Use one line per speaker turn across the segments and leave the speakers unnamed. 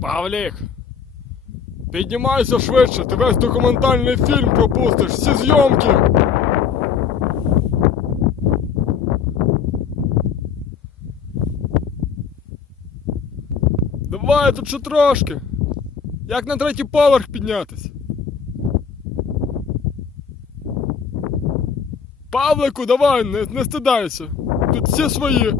Павлік! Піднімайся швидше, ти весь документальний фільм пропустиш, всі зйомки! Давай тут ще трошки. Як на третій поверх піднятись? Павлику, давай, не, не стидайся. Тут всі свої.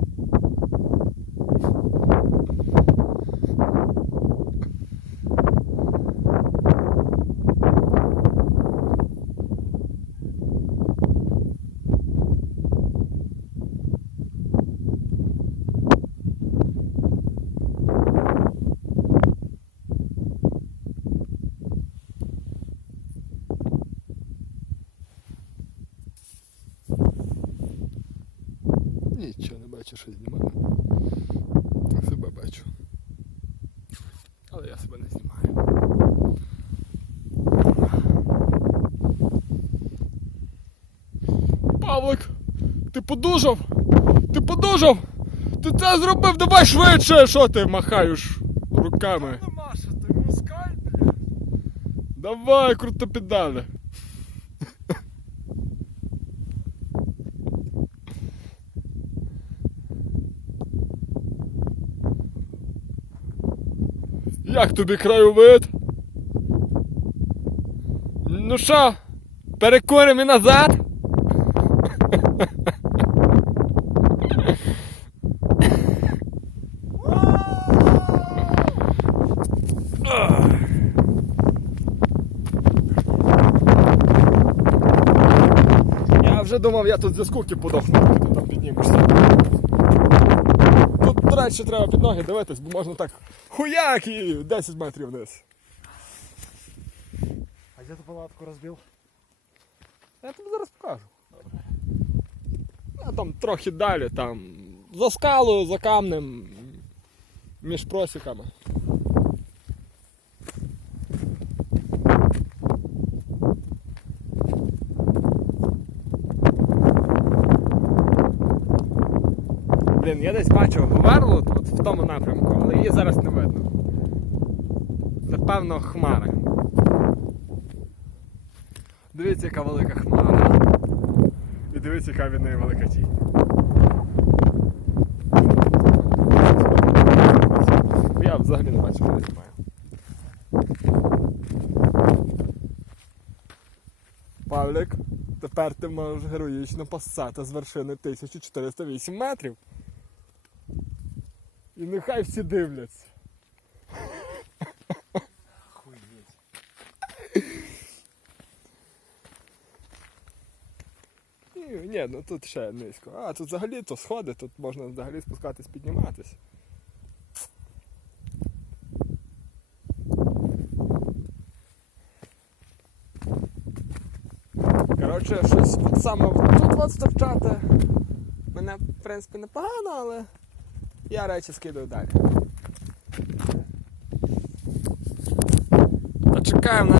Нічого не бачу, що знімаю. Я себе бачу. Але я себе не знімаю. Павлик, ти подужав? Ти подужав? Ти це зробив, давай швидше! Що ти махаєш руками? Давай, круто педалі. Як тобі краєвид? Ну що, перекуримо і назад? Я вже думав, я тут зі скуки подохну, ти там піднімешся. Тут, до речі, треба під ноги дивитись, бо можна так хуяк і 10 метрів вниз.
А где ты палатку разбил?
Я тобі зараз покажу. А там трохи далі, там за скалою, за камнем, між просіками. Блін, я десь бачив Говерлу от в тому напрямку, але її зараз не видно. Напевно, хмари. Дивіться, яка велика хмара. І дивіться, яка від неї велика тінь. Я взагалі не бачу, що я знімаю. Павлік, тепер ти можеш героїчно посати з вершини 1408 метрів. І нехай всі дивляться. Ні, ні, ну тут ще низько. А, тут взагалі то сходи, тут можна взагалі спускатись, підніматись. Коротше, щось от саме тут от стовчати. Мене, в принципі, непогано, але я речі скидаю далі. Та чекаємо на